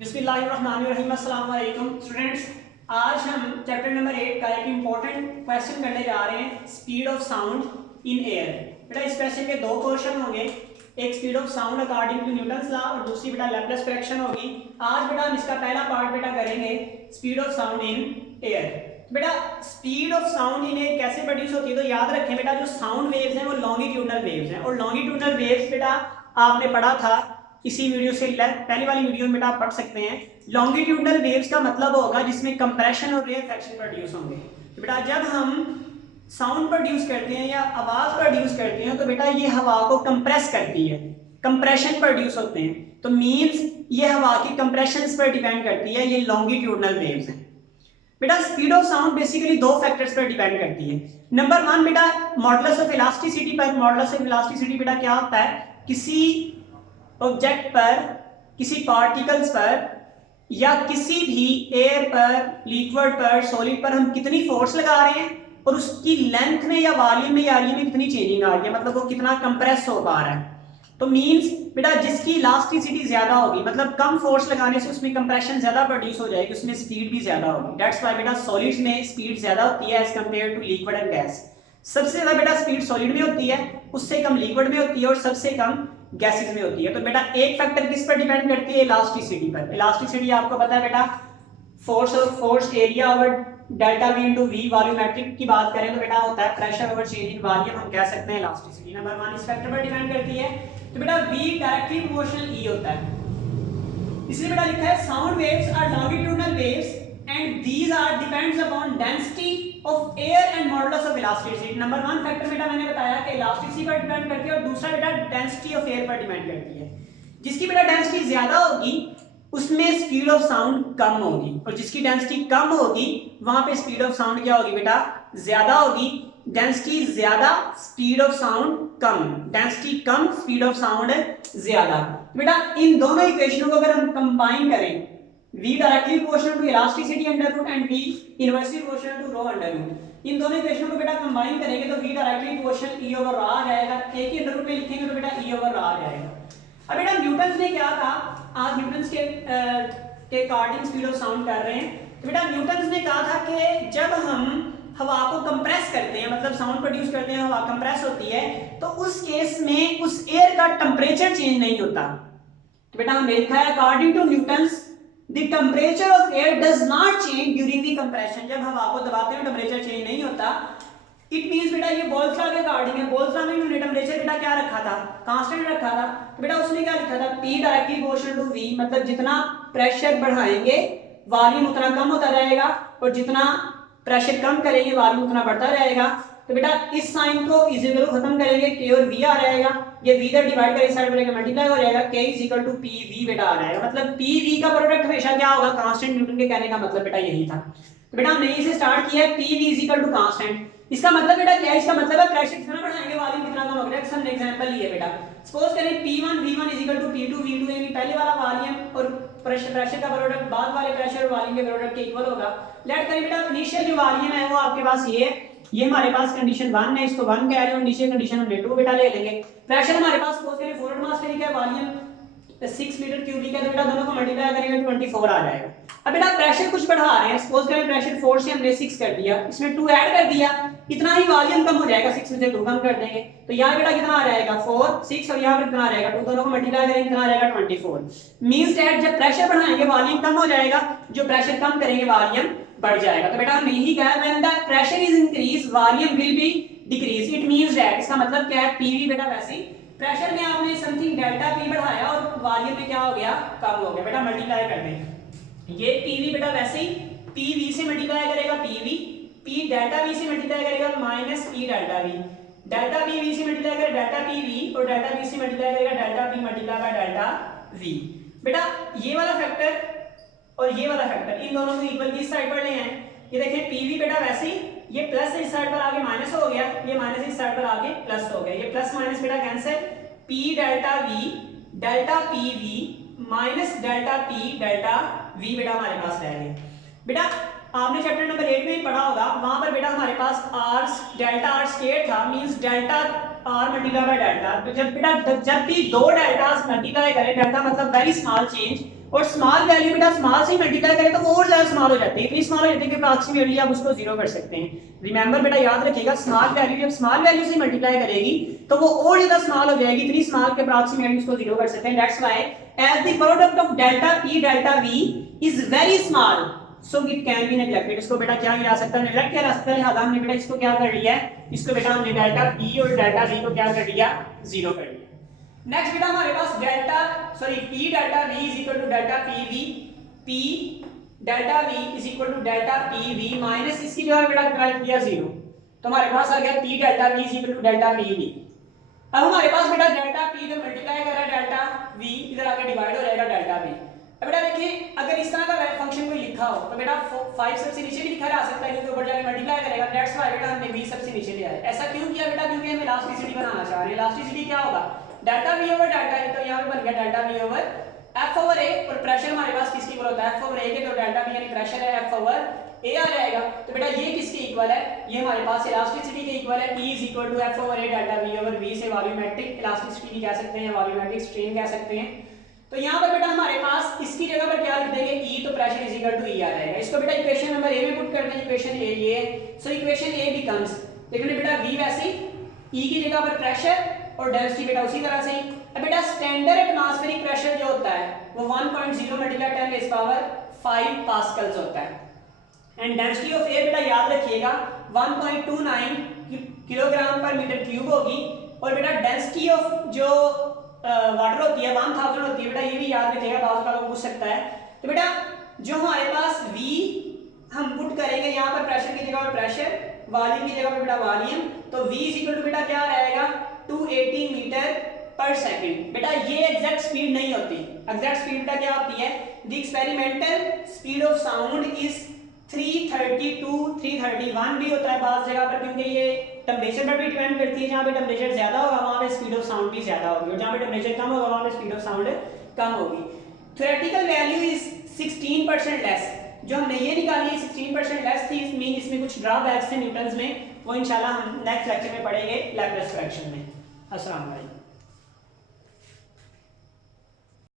बिस्मिल्लाहिर्रहमानिर्रहीम। अस्सलाम वालेकुम स्टूडेंट्स, आज हम चैप्टर नंबर 8 का एक इंपॉर्टेंट क्वेश्चन करने जा रहे हैं, speed of sound in air. बेटा इस क्वेश्चन के दो क्वेश्चन होंगे, एक speed of sound according to Newton's law और दूसरी बेटा लैप्लेस करेक्शन होगी। आज बेटा हम इसका पहला पार्ट बेटा करेंगे, speed of sound in air. बेटा speed of sound in air कैसे प्रोड्यूस होती है, तो याद रखें बेटा जो साउंड वेव्स हैं वो लॉन्गिट्यूडनल वेव्स हैं, और लॉन्गिट्यूडनल वेव्स बेटा आपने पढ़ा था इसी वीडियो से पहली वाली वीडियो में बेटा आप पढ़ सकते हैं। लॉन्गिट्यूडनल वेव्स का मतलब होगा जिसमें कंप्रेशन और रेयरफेक्शन प्रोड्यूस होंगे। तो बेटा जब हम साउंड प्रोड्यूस करते हैं या आवाज प्रोड्यूस करते हैं तो बेटा ये हवा को कंप्रेस करती है, कंप्रेशन प्रोड्यूस होते हैं, तो मींस ये हवा की कंप्रेशन पर डिपेंड करती है, ये लॉन्गिट्यूडनल वेव्स हैं। बेटा स्पीड ऑफ साउंड बेसिकली दो फैक्टर्स पर डिपेंड करती है। नंबर वन बेटा मॉडुलस ऑफ इलास्टिसिटी पर। मॉडुलस ऑफ इलास्टिसिटी बेटा क्या होता है, किसी ऑब्जेक्ट पर, किसी पार्टिकल्स पर या किसी भी एयर पर, लिक्विड पर, सॉलिड पर हम कितनी फोर्स लगा रहे हैं और उसकी लेंथ में या वॉल्यूम में या एरिया में कितनी चेंजिंग आ रही है, मतलब वो कितना कंप्रेस हो पा रहा है। तो मींस बेटा जिसकी इलास्टिसिटी ज्यादा होगी, मतलब कम फोर्स लगाने से उसमें कंप्रेशन ज्यादा प्रोड्यूस हो जाएगी, उसमें स्पीड भी ज्यादा होगी। दैट्स व्हाई बेटा सॉलिड्स में स्पीड ज्यादा होती है as compare to liquid and gas. सबसे ज्यादा बेटा स्पीड सॉलिड में होती है, उससे कम लिक्विड में होती है और सबसे कम गैसेस में होती है। तो बेटा एक फैक्टर किस पर डिपेंड करती है, इलास्टिसिटी पर। इलास्टिसिटी आपको पता है बेटा force area over delta V into V. Volumetric की बात करें तो बेटा होता है pressure over change in volume, हम कह सकते हैं इलास्टिसिटी। नंबर वन इस फैक्टर पर डिपेंड करती है। तो बेटा वी डायरेक्टली प्रोपोर्शनल ई होता है, इसलिए बेटा लिखा है sound waves are longitudinal waves and these are depends upon density of air and modulus of elasticity. Number one factor बेटा मैंने बताया कि इलास्टिसिटी पर डिपेंड करती है और दूसरा बेटा डेंसिटी ऑफ एयर पर डिपेंड करती है। जिसकी बेटा डेंसिटी ज्यादा होगी उसमें स्पीड ऑफ साउंड कम होगी, और जिसकी डेंसिटी कम होगी वहां पे स्पीड ऑफ साउंड क्या होगी बेटा, ज्यादा होगी। डेंसिटी ज्यादा, speed of sound come, density come, speed of sound ज्यादा। बेटा इन दोनों इक्वेशनों को अगर हम कंबाइन करें, V directly proportional to elasticity under root and V inversely proportional to rho under root, इन दोनों इक्वेशनों को बेटा कंबाइन करेंगे तो V directly proportional E over R आ जाएगा, एक ही अंडर रूट में लिखेंगे तो बेटा E ओवर R आ जाएगा। अब बेटा न्यूटन ने क्या कहा, आज न्यूटन के अकॉर्डिंग स्पीड ऑफ साउंड कर रहे हैं। तो बेटा न्यूटन ने कहा था कि जब हम हवा को कंप्रेस करते हैं, मतलब साउंड प्रोड्यूस करते हैं, हवा कंप्रेस होती है, तो उस केस में उस एयर का टेम्परेचर चेंज नहीं होता। तो बेटा हमने लिखा है according to Newton's the temperature of air does not change during the compression। जब हवा को दबाते हैं टेम्परेचर चेंज नहीं होता। इट मींस बेटा ये बोल्स लॉ के अकॉर्डिंग है। बोल्स लॉ में हमने टेम्परेचर बेटा क्या रखा था, कांस्टेंट रखा था। तो बेटा उसने क्या लिखा था, P directly proportional to V, मतलब जितना प्रेशर बढ़ाएंगे वॉल्यूम उतना कम होता जाएगा और जितना प्रेशर कम करेंगे वॉल्यूम उतना बढ़ता जाएगा। तो बेटा इस साइन को इज इक्वल टू खत्म करेंगे, K और V आ जाएगा, ये V इधर डिवाइड कर इस साइड में मल्टीप्लाई हो जाएगा, K is equal to PV बेटा आ जाएगा। मतलब PV का प्रोडक्ट हमेशा क्या होगा, कांस्टेंट। न्यूटन के कहने का मतलब बेटा यही था। तो बेटा हमने इसे स्टार्ट किया है PV is equal to constant. इसका मतलब बेटा क्या है, इसका मतलब है प्रेशर कितना बढ़ाएंगे वॉल्यूम कितना कम होगा। हमने एग्जांपल लिया बेटा, सपोज करें P1 V1 is equal to P2 V2, यानी पहले वाला वॉल्यूम और प्रेशर का प्रोडक्ट बाद वाले प्रेशर और वॉल्यूम के प्रोडक्ट के इक्वल होगा। लेट करें बेटा इनिशियल जो वॉल्यूम है वो आपके पास ये हमारे पास कंडीशन 1 है, इसको 1 कह रहे हो, नीचे कंडीशन हमने 2 बेटा ले लेंगे। प्रेशर हमारे पास सपोज करें 4 एटमॉस्फेरिक है, वॉल्यूम 6 मीटर क्यूबिक है, तो बेटा दोनों को मल्टीप्लाई करेंगे 24 आ जाएगा। अब बेटा प्रेशर कुछ बढ़ा रहे हैं, सपोज करें प्रेशर 4 से हमने 6 कर दिया, इसमें 2 ऐड कर दिया, इतना ही वॉल्यूम कम हो जाएगा, 6 में से 2 कम कर देंगे तो यहाँ बेटा कितना आ जाएगा 4 6 और यहाँ पे कितना आ जाएगा 2, दोनों को मल्टीप्लाई करेंगे कितना आ जाएगा 24। मींस दैट जब प्रेशर बढ़ाएंगे वॉल्यूम कम हो जाएगा, जो प्रेशर कम करेंगे वॉल्यूम बढ़ जाएगा। तो बेटा हमने यही कहा when the pressure is increase volume will be decrease. It means that, इसका मतलब क्या है, PV बेटा वैसे ही प्रेशर में आपने समथिंग डेल्टा P बढ़ाया और वॉल्यूम में क्या हो गया, कम हो गया। बेटा मल्टीप्लाई कर दें, ये PV बेटा वैसे ही PV से मल्टीप्लाई करेगा PV, P डेल्टा V से मल्टीप्लाई करेगा minus P delta V, delta P V से मल्टीप्लाई करेगा डेल्टा PV और डेल्टा V से मल्टीप्लाई करेगा delta P multiply by delta V। बेटा ये वाला फैक्टर और ये वाला फैक्टर इन दोनों को इक्वल की साइड पर ले आए। ये देखें PV बेटा वैसे ही ये प्लस इस साइड पर आगे माइनस हो गया, ये माइनस इस साइड पर आगे प्लस हो गया, ये प्लस माइनस बेटा cancel, P delta V delta PV minus delta P delta V बेटा हमारे पास रह गया। बेटा आपने चैप्टर नंबर 8 में ही पढ़ा होगा, वहां पर बेटा हमारे पास R डेल्टा R स्क्वायर था, means delta R multiply by delta. तो जब बेटा जब भी दो डेल्टास मल्टीप्लाई करें, डेल्टा मतलब वेरी स्मॉल चेंज, और स्मॉल वैल्यू बेटा स्मॉल से मल्टीप्लाई करें तो वो और ज्यादा स्मॉल हो जाती है, इतनी स्मॉल हो जाती है कि अप्रॉक्सीमेटली आप उसको जीरो कर सकते हैं। रिमेंबर बेटा याद रखिएगा, स्मॉल वैल्यू जब स्मॉल वैल्यू से मल्टीप्लाई करेगी तो वो और ज्यादा स्मॉल हो जाएगी, इतनी स्मॉल के अप्रॉक्सीमेटली उसको जीरो कर सकते हैं। That's why as the product of delta P delta V is very small so it can be neglected. इसको बेटा क्या किया जा सकता है, नेग्लेक्ट किया जा सकता है। लिहाजा हमने बेटा इसको क्या कर लिया है, इसको बेटा हमने डेल्टा पी और डेल्टा वी को क्या कर दिया, जीरो कर दिया। नेक्स्ट बेटा हमारे पास P delta V is equal to delta PV, P delta V is equal to delta PV minus इसकी जो है बेटा निकाल दिया 0, तो हमारे पास आ गया P delta V is equal to delta PV। अब हमारे पास बेटा डेल्टा P इधर मल्टीप्लाई कर रहा है डेल्टा V, इधर आगे डिवाइड हो जाएगा डेल्टा V। अब बेटा देखिए अगर इस तरह का फंक्शन कोई लिखा हो तो बेटा 5 सबसे नीचे भी लिखा जा सकता है क्योंकि ऊपर जाके मल्टीप्लाई करेगा। दैट्स व्हाई बेटा हमने V सबसे नीचे लिया है। ऐसा क्यों किया बेटा, क्योंकि हमें इलास्टिसिटी बनाना चाह रहे हैं। इलास्टिसिटी क्या होगा, delta V over delta A, तो यहाँ पे बन गया delta V over F over A, और प्रेशर हमारे पास किसके इक्वल होता है, F ओवर A के, तो डेल्टा V यानी प्रेशर है F ओवर A आ जाएगा। तो बेटा ये किसके इक्वल है, ये हमारे पास इलास्टिसिटी के इक्वल है। E is equal to F over A delta V over V से वॉल्यूमेट्रिक इलास्टिसिटी भी कह सकते हैं, वॉल्यूमेट्रिक स्ट्रेन कह सकते हैं। तो यहाँ पर बेटा हमारे पास इसकी जगह पर क्या लिख देंगे, E, तो pressure is equal to E आ जाएगा। इसको बेटा इक्वेशन नंबर A में पुट करते हैं, इक्वेशन A ये है। सो इक्वेशन A बिकम्स, देखिए बेटा V वैसे E की जगह पर प्रेशर और डेंसिटी बेटा उसी तरह से ही। अब बेटा स्टैंडर्ड एटमॉस्फेरिक प्रेशर जो होता है वो 1.0 मल्टीप्लाई 10 रेज़ पावर 5 पास्कल्स होता है। एंड डेंसिटी ऑफ एयर बेटा याद रखिएगा 1.29 किलोग्राम पर मीटर क्यूब होगी। और बेटा डेंसिटी ऑफ जो वाटर होती है 1000 होती है बेटा, ये भी याद रखिएगा, बात का पूछ सकता है। तो बेटा जो हमारे पास V हम पुट करेंगे यहाँ पर प्रेशर की जगह पर प्रेशर, वॉल्यूम की जगह पर बेटा वॉल्यूम, तो V इज इक्वल टू बेटा क्या रहेगा 280 मीटर पर सेकंड। बेटा ये एग्जैक्ट स्पीड नहीं होती, एग्जैक्ट स्पीड बेटा क्या होती है, the experimental speed of sound is 332 331 भी होता है बात जगह पर, क्योंकि ये टेम्परेचर पर भी डिपेंड करती है। जहाँ पे टेम्परेचर ज्यादा होगा वहाँ पे स्पीड ऑफ साउंड भी ज्यादा होगी, और जहाँ पे टेम्परेचर कम होगा वहाँ पे स्पीड ऑफ साउंड कम होगी। थ्योरेटिकल वैल्यू इज 16% लेस, जो हमने ये निकाली है 16% लेस थी। मीन इसमें कुछ ड्रॉबैक्स थे न्यूटन्स में, वो इंशाल्लाह हम नेक्स्ट लेक्चर में पढ़ेंगे लैप्लेस फ्रैक्शन में। अस्सलाम वालेकुम।